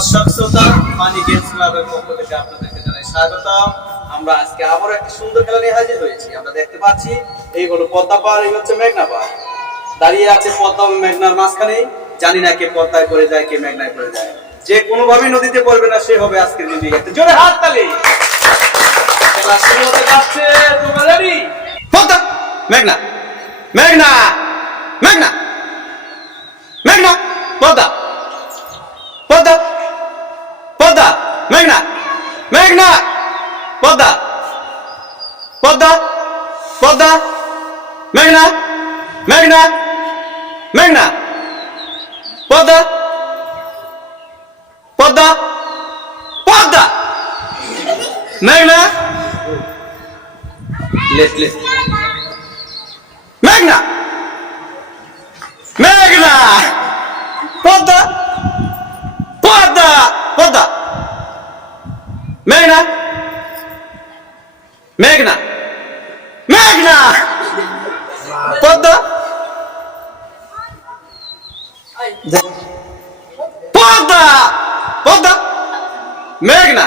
দর্শক শ্রোতা মানি গেমস ক্লাবের পক্ষ থেকে আপনাদেরকে জানাই স্বাগতম। আমরা আজকে আবার একটা সুন্দর খেলা নিয়ে হাজির হয়েছি। আমরা দেখতে পাচ্ছি এই হলো পদ্মা পাড়, এই হচ্ছে মেঘনা পাড়। দাঁড়িয়ে আছে পদ্মা ও মেঘনার মাঝখানে। জানি না কে পদ্মায় পড়ে যায়, কে মেঘনায় পড়ে যায়। যে কোনোভাবে নদীতে পড়বে না সে হবে আজকের নদী। একটা জোরে হাত তালি। খেলা শুরু হতে যাচ্ছে, তোমরা রেডি? পদ্মা মেঘনা মেঘনা মেঘনা মেঘনা পদ্মা পদ্মা পদ্মা মেঘনা মেঘনা পদ্মা পদ্মা পদ্মা মেঘনা মেঘনা মেঘনা পদ্মা পদ্মা পদ্মা মেঘনা লেট লেট মেঘনা মেঘনা পদ্মা পদ্মা পদ্মা মেঘনা মেঘনা মেঘনা পদ্মা পদ্মা পদ্মা মেঘনা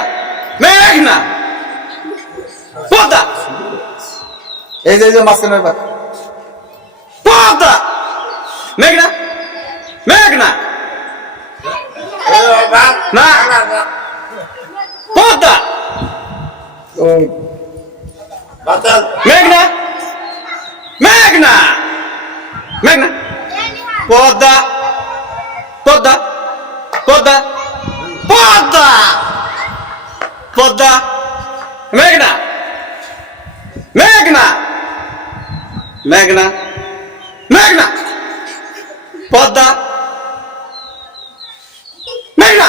মেঘনা পদ্মা এই যে মাঝখানে ব্যাপার পদ্মা মেঘনা মেঘনা না পদ্মা মেঘনা মেঘনা মেঘনা পদ্মা পদ্মা পদ্মা পদ্মা পদ্মা মেঘনা মেঘনা মেঘনা মেঘনা পদ্মা মেঘনা